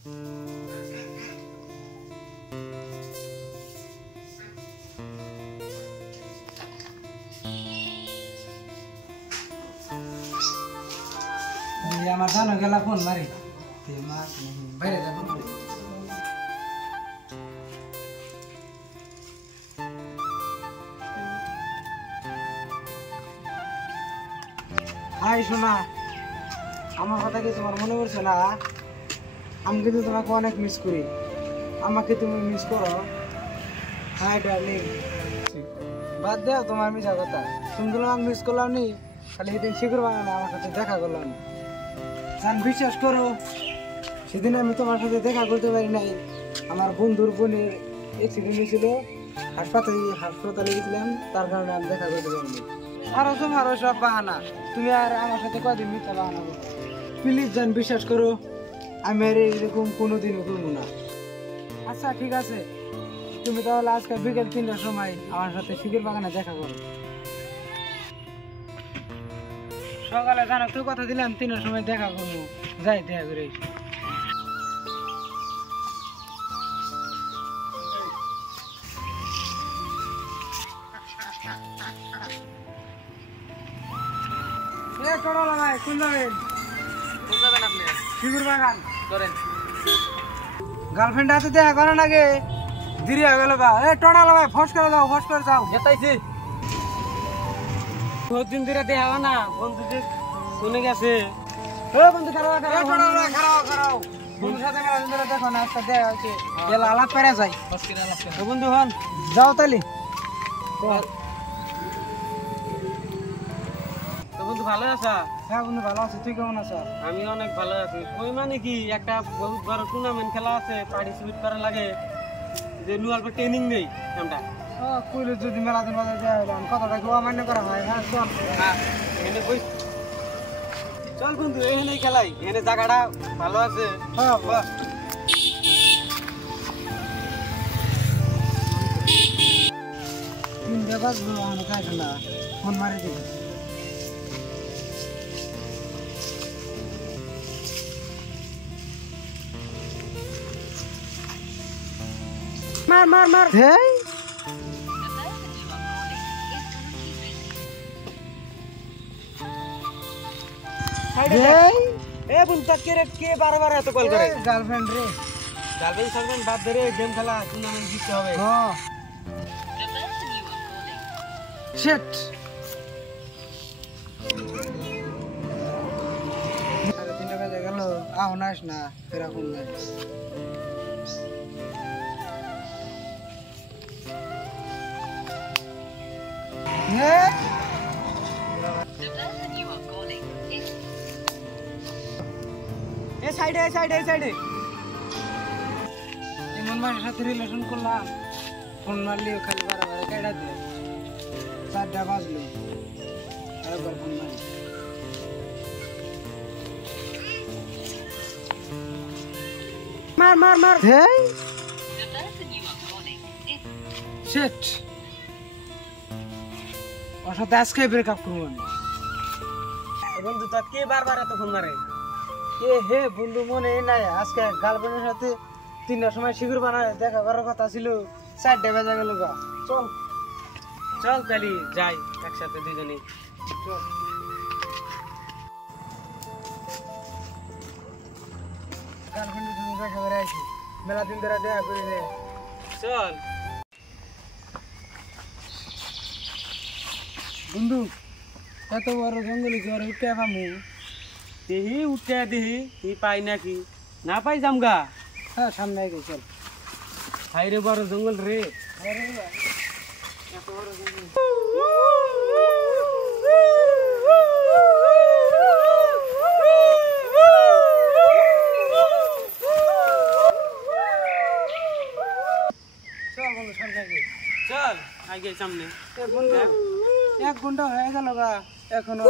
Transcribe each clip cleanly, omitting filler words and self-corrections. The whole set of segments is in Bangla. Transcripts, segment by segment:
আমার জানো গেলা ফোন মারি বাইরে যাবো হাই সোনা আমার কথা কি তোমার মনে পড়ছে না আমি কিন্তু তোমাকে অনেক মিস করি আমাকে তুমি মিস করো হাই ডার্লিং বাদ দাও তোমার মিশা কথা তুমি তো আমাকে মিস করলাম নি খালি সেদিন শিখর বাগানে আমার সাথে দেখা করলাম জান বিশ্বাস করো সেদিন আমি তোমার সাথে দেখা করতে পারি নাই আমার বন্ধুর বোনের অ্যাক্সিডেন্ট হয়েছিল হাসপাতালে গেছিলাম তার কারণে আমি দেখা করতে পারিনি আরো তোমারও সব বাহানা তুমি আর আমার সাথে কদিন মিথ্যা বাহানা করো প্লিজ জান বিশ্বাস করো আমি আর এরকম কোনোদিনও করবো না আচ্ছা ঠিক আছে তুমি তাহলে আজকে বিকেল 3টার সময় আমার সাথে শিখের বাগানে দেখা করো সকালে জানো তুই কথা দিলাম 3টার সময় দেখা করবো যাই দেখা করে গার্লফ্রেন্ড হাতে দেখা করেন আগে দেরি হয়ে গেল বা টোড়ালা ভাই ফস করে যাও যেতাইছি বহুদিন ধরে দেখা না বন্ধু যে শুনে গেছে বন্ধু খারাপ বন্ধুর সাথে দেখো না একটা দেখা হচ্ছে আলাপ পেরে যাই বন্ধু হন যাও তালি বন্ধু ভালো আছা? হ্যাঁ বন্ধু ভালো আছি, তুই কেমন আছো? আমি অনেক ভালো আছি। ওই মানে কি একটা বহুত বড় টুর্নামেন্ট খেলা আছে, পার্টিসিপেট করা লাগে, যে নিউ অল্প ট্রেনিং নেই আমরা। কইলে যদি মেলা দিন বাজার যায় কথাটা কি অমান্য করা হয়? হ্যাঁ চল। হ্যাঁ এনে কই চল বন্ধু, এখানেই খেলাই, এখানে জায়গাটা ভালো আছে। হ্যাঁ বাহ তিন দেবাস আমি কাজ না ফোন মারি দিবি। মার মার মার হেই হেই এ বুনতা কে বারবার এত কল করে? গার্লফ্রেন্ড রে। গার্লফ্রেন্ড বাদ দে রে, গেম খেলা, টুর্নামেন্ট জিততে হবে। হ্যাঁ শিট আরে 3টা বাজে গেল, আও নাস না এরকম না। এমন মানুষের সাথে রিলেশন করলাম, ফোন মারলিও খালি বারে কেডা দিয়ে 4টা বাজলো আরেকবার ফোন মারি। মার মার মার হেই শিট ওর সাথে আজকে ব্রেকআপ করবো আমি। বন্ধু তোর কে বারবার এত ফোন মারে? হে বন্ধু মনে নাই আজকে গার্লফ্রেন্ডের সাথে 3টার সময় শিখর বানায় দেখা করার কথা ছিল, 4টা বেজে গেল গা। চল চল তাহলে যাই একসাথে দুজনে। চল গার্লফ্রেন্ডের সাথে দেখা করে আসি, মেলা দিন ধরে দেখা করি রে। চল বন্ধু, এত বড় জঙ্গলে কি আর উঠে পামু? দেহি উঠে দেহি তুই পাই নাকি? না পাই যামগা। হ্যাঁ সামনে আগে চল। হাই রে বড় জঙ্গল রে, এত বড় জঙ্গল। চল বন্ধু সামনে আগে চল, আগে সামনে। বন্ধু 1 ঘন্টা হয়ে গেল গা, এখনো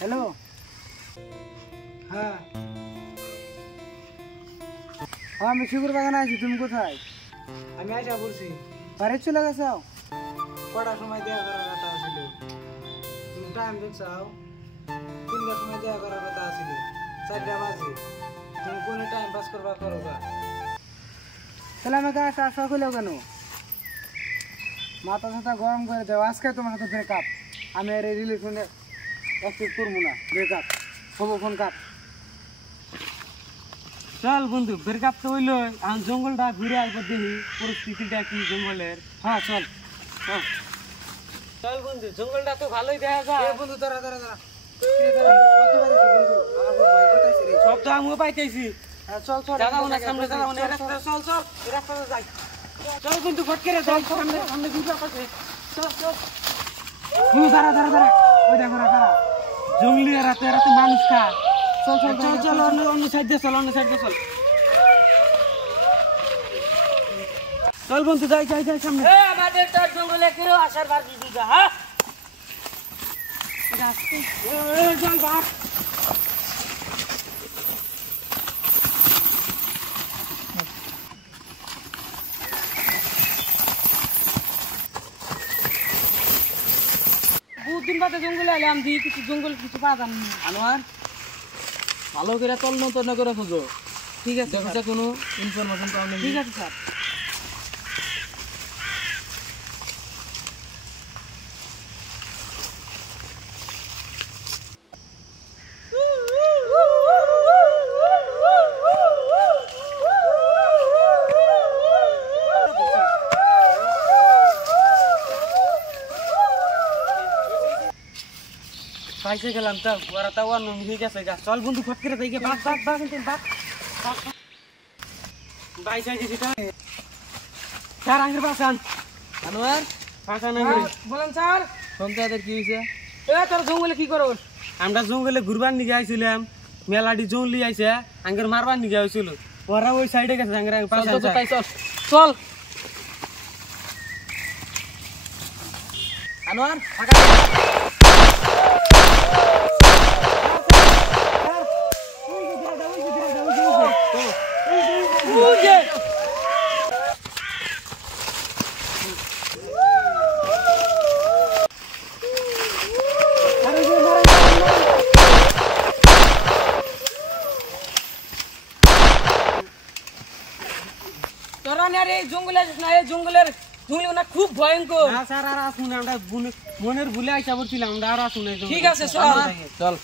হ্যালো। হ্যাঁ আমি শিকুর বাগানে আছি, তুমি কোথায়? আমি আশা বলছি বাড়ি চলে গেছো? কটার সময় দেয়া করার কথা ছিল? তুমি টাইম দেখছাও? 3টার সময় দেয়া করার কথা ছিল, 4টা বাজে। তুমি কোনে টাইম পাস করবা করবা? তাহলে আমাকে আসা হলো কেন? মাথা সাথে গরম করে দেও, আজকে তোমার সাথে ব্রেকআপ। আমি আর এই রিলেশনে অ্যাকসেপ্ট করবো না। ব্রেকআপ হবো, ফোন কাট। চল বন্ধু, ব্রেকআপ তো হইলো, এখন জঙ্গলটা ঘুরে আসবো, দেখি পরিস্থিতিটা কি জঙ্গলের। হ্যাঁ চল। হ্যাঁ চল বন্ধু, জঙ্গলটা তো ভালোই দেখা যায়। বন্ধু দাঁড়া দাঁড়া দাঁড়া, বলতে পারিস বন্ধু, আমার খুব ভয় করতেছে রে। শব্দ আমিও পাইতেছি। হ্যাঁ চল চল, দাদা ওনার সামনে, দাদা ওনার রাস্তা, চল চল, এই রাস্তাটা যাই। চল বন্ধু, ফটকে রে, চল সামনে সামনে দুটো আছে। চল চল। দাঁড়া দাঁড়া দাঁড়া, ওই দেখো না কারা। জঙ্গলি রাতে রাতে মানুষ খা। চল চল চল চল, অন্য সাইড দিয়ে চল, অন্য সাইড দিয়ে চল। চল বন্ধু, যাই যাই যাই সামনে। আমাদের তোর জঙ্গলে কেউ আসার বার দিদি যা, হ্যাঁ? চল বাপ। বহুত দিন বাদে জঙ্গলে এলাম, দিয়ে কিছু জঙ্গল কিছু পাতাম না। আনোয়ার, ভালো করে তন্ন করে খুঁজো। ঠিক আছে দেখো কোনো ইনফরমেশন পাও নাকি? ঠিক আছে স্যার। পাইছে গেলাম তো, ওরা তো অন্য ঠিক আছে গা। চল বন্ধু, ফট করে যাই গে। বাপ বাপ বাপ বাপ বাইসা গেছি তা। স্যার আঙ্গের পাশান। আনোয়ার পাশান আঙ্গের। বলেন স্যার। সন্তাদের কি হইছে? এ তোর জঙ্গলে কি করো? আমরা জঙ্গলে ঘুরবার নিয়ে আইছিলাম, মেলাডি জঙ্গলি আইছে, আঙ্গের মারবার নিয়ে হইছিল। ওরা ওই সাইডে গেছে, আঙ্গের পাশান। চল চল। আনোয়ার ফাঁকা। তোরা না রে জঙ্গলে আসিস না, এই জঙ্গলের জঙ্গল না খুব ভয়ঙ্কর। না স্যার, আর আসুন, আমরা মনের ভুলে আইসা পড়ছিলাম, আমরা আর আসুন। ঠিক আছে চল। চল।